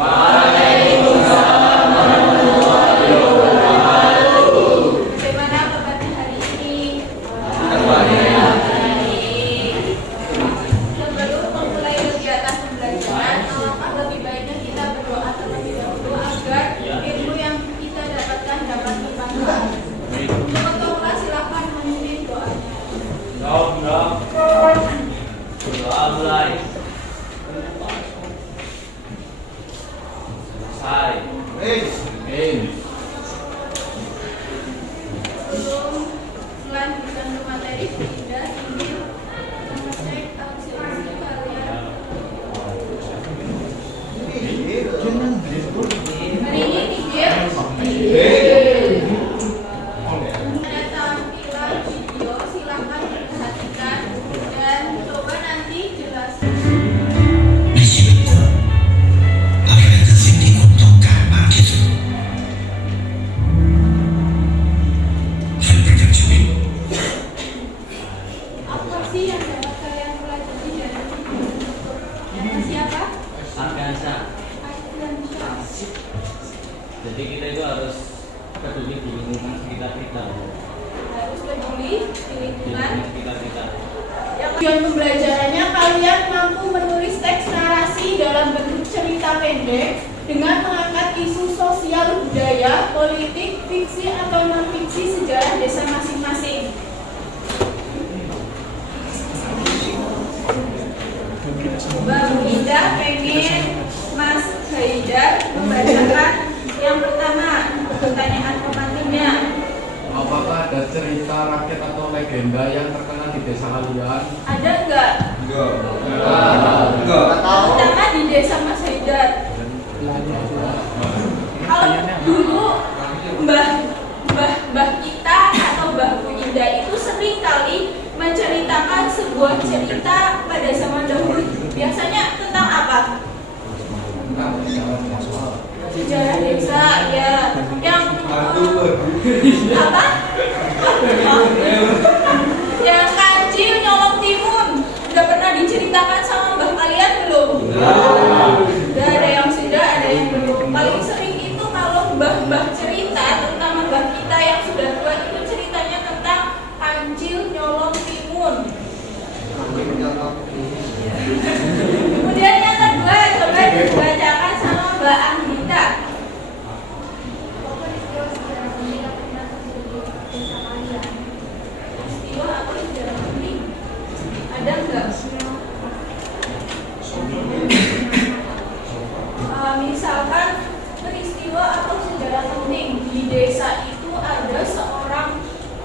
Waalaikumsalam warahmatullahi wabarakatuh. Bagaimana kabarnya hari ini? Baik. Sebelum memulai kegiatan pembelajaran, alangkah lebih baiknya kita berdoa terlebih dahulu agar ilmu yang kita dapatkan dapat bermanfaat. Untuk ketua silakan memimpin doanya. Berdoa mulai. Selesai. Sebelum melanjutkan ke materi kita ingin mengecek aksi-aksi kalian. Hari ini di game ada tampilan video, silahkan perhatikan dan coba nanti jelaskan. ในชีวิตคุณอะไรคือสิ่งที่คุณต้องการมากที่สุดหันไปกับชีวิต Apa sih yang dapat kalian pelajari dari video tersebut? Nama siapa? Arkansa. Aisyah. Jadi kita itu harus peduli di lingkungan sekitar kita. Harus peduli di Di lingkungan. lingkungan sekitar kita. Tujuan pembelajarannya kalian mampu menulis teks narasi dalam bentuk cerita pendek dengan mengangkat isu sosial, budaya, politik, fiksi atau non-fiksi sejarah desa masing-masing. Bang Ida pengen Mas Haidar membacakan yang pertama pertanyaan pemantiknya. Apakah ada cerita rakyat atau legenda yang terkenal di desa kalian? Ada enggak? Enggak. Terutama di desa Mas Haidar. Kalau dulu mbah kita atau Mbah Bu Indah itu sering kali menceritakan sebuah cerita pada zaman dahulu. Biasanya tentang apa? Sejarah desa, ya. Yang apa? Yang kancil nyolong timun. Udah pernah diceritakan sama mbah kalian belum? Udah ada yang sudah, ada yang belum. Paling sering itu kalau mbah-mbah cerita, terutama mbah kita yang sudah tua itu ceritanya tentang kancil nyolong timun. Kemudian yang kedua coba dibacakan sama Mbak Anggita. Peristiwa atau sejarah penting ada nggak? Misalkan peristiwa atau sejarah penting di desa itu ada seorang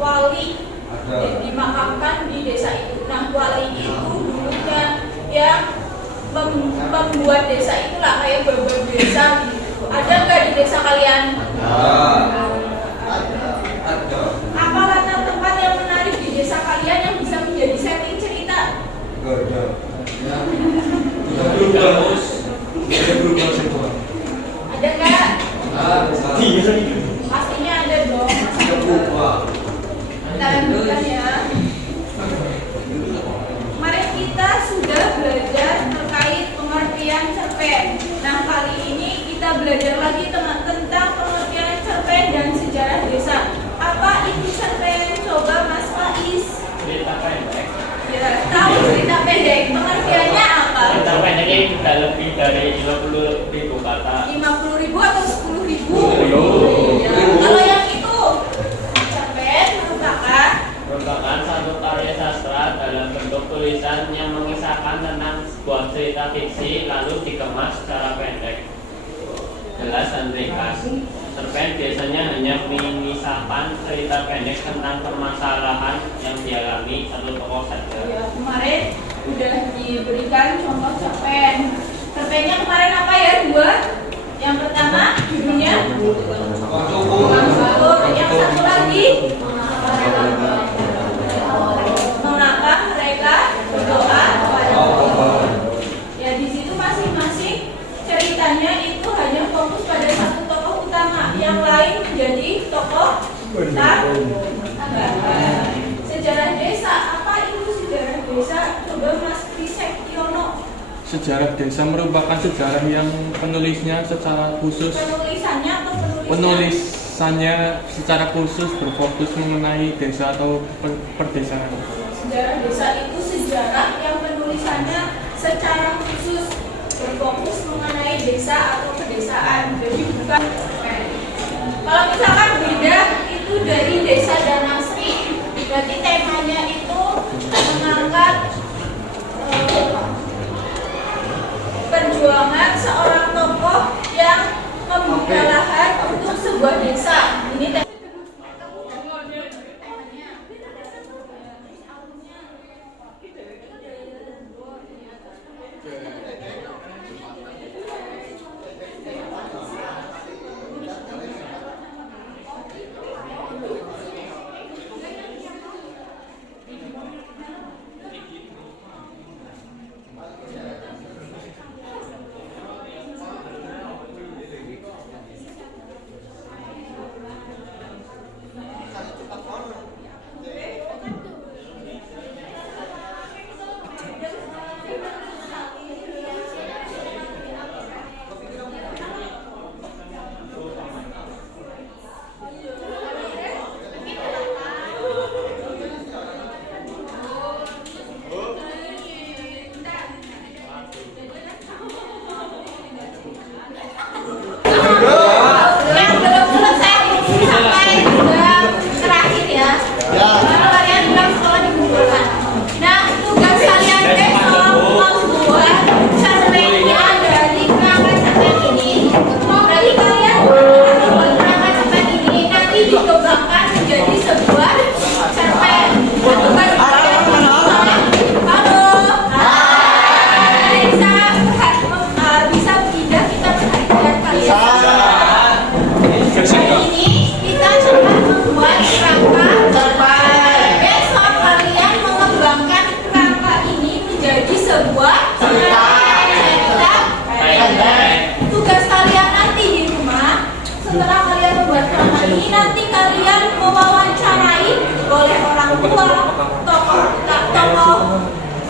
wali dimakamkan di desa itu. Nah, wali itu dulunya yang membuat desa itulah kayak beberapa desa gitu. Ada nggak di desa kalian? Ada. Apa latar tempat yang menarik di desa kalian yang bisa menjadi setting cerita? Enggak ada. Ada nggak? Pastinya ada dong. Kita lanjutkan ya. Kemarin kita sudah belajar terkait pengertian cerpen. Nah, kali ini kita belajar lagi tentang pengertian cerpen dan sejarah desa. Apa itu cerpen? Coba Mas Faiz. Cerita pendek. Ya, tahu cerita pendek. Pengertiannya apa? Cerita pendeknya sudah lebih dari 50.000 kata. 50.000 atau 10.000? 10.000. Ya. Kalau yang itu cerpen Merupakan satu karya sastra dalam bentuk tulisan yang mengisahkan tentang sebuah cerita fiksi lalu dikemas secara pendek, jelas dan ringkas. Cerpen biasanya hanya mengisahkan cerita pendek tentang permasalahan yang dialami satu tokoh saja. ya, kemarin udah diberikan contoh cerpen. Cerpennya kemarin apa ya? 2. Yang pertama judulnya Bangsaur. Yang satu lagi mengapa mereka berdoa kepada Allah. Ya, di situ masing-masing ceritanya itu hanya fokus pada satu tokoh utama, yang lain menjadi tokoh tambahan. Sejarah desa, apa itu sejarah desa? Coba Mas Krisektiono sejarah desa merupakan sejarah yang penulisnya secara khusus Penulisannya atau penulisnya? penulisannya secara khusus berfokus mengenai desa atau perdesaan. Sejarah desa itu sejarah yang penulisannya secara khusus berfokus mengenai desa atau pedesaan. Jadi bukan. Kalau misalkan beda itu dari Desa Danasri, berarti temanya itu mengangkat perjuangan seorang tokoh yang membuka lahan untuk sebuah desa. Ini temanya. Yang belum selesai sampai bab terakhir ya. Kalau kalian bilang sekolah dikumpulkan. Nah, tugas kalian besok membuat cerpennya dari kerangka cerpen ini. Berarti kalian membuat kerangka cerpen ini nanti dikembangkan menjadi sebuah cerpen. Nah, tugas kalian halo. Bisa tidak kita perhatikan kalian. Hari ini kita akan membuat kerangka. Besok kalian mengembangkan kerangka ini menjadi sebuah cerita. Tugas kalian nanti di rumah, setelah kalian membuat kerangka ini, nanti kalian mewawancarai oleh orang tua,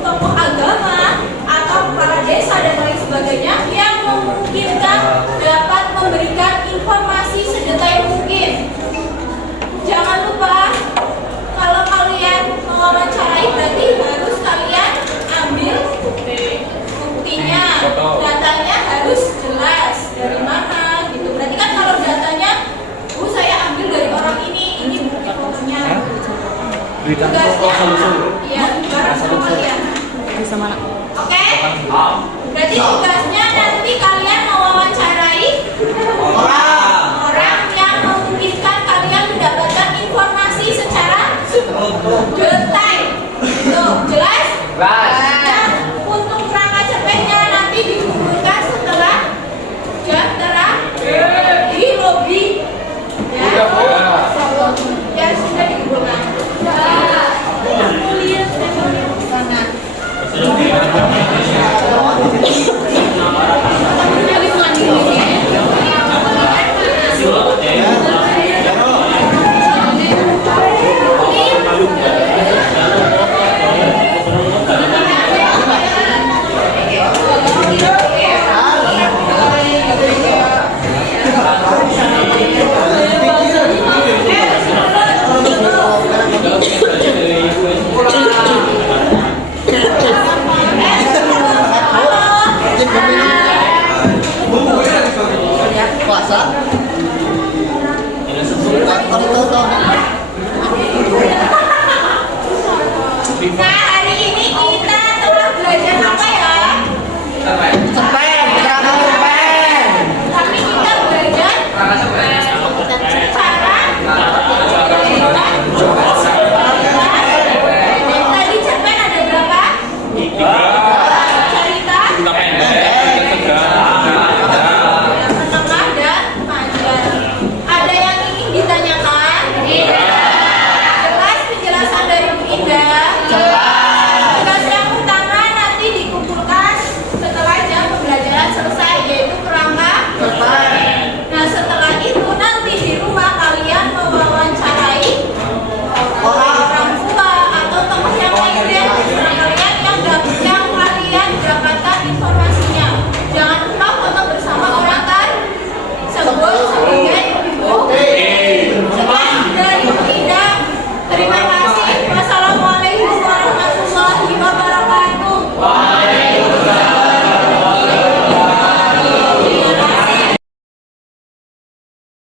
tokoh agama, atau kepala desa dan lain sebagainya yang memungkinkan dapat memberikan informasi sedetail mungkin. Jangan lupa kalau kalian mewawancarai berarti harus kalian ambil buktinya, datanya harus jelas dari mana gitu. Berarti kan kalau datanya, saya ambil dari orang ini bukti fotonya. Berita Tugasnya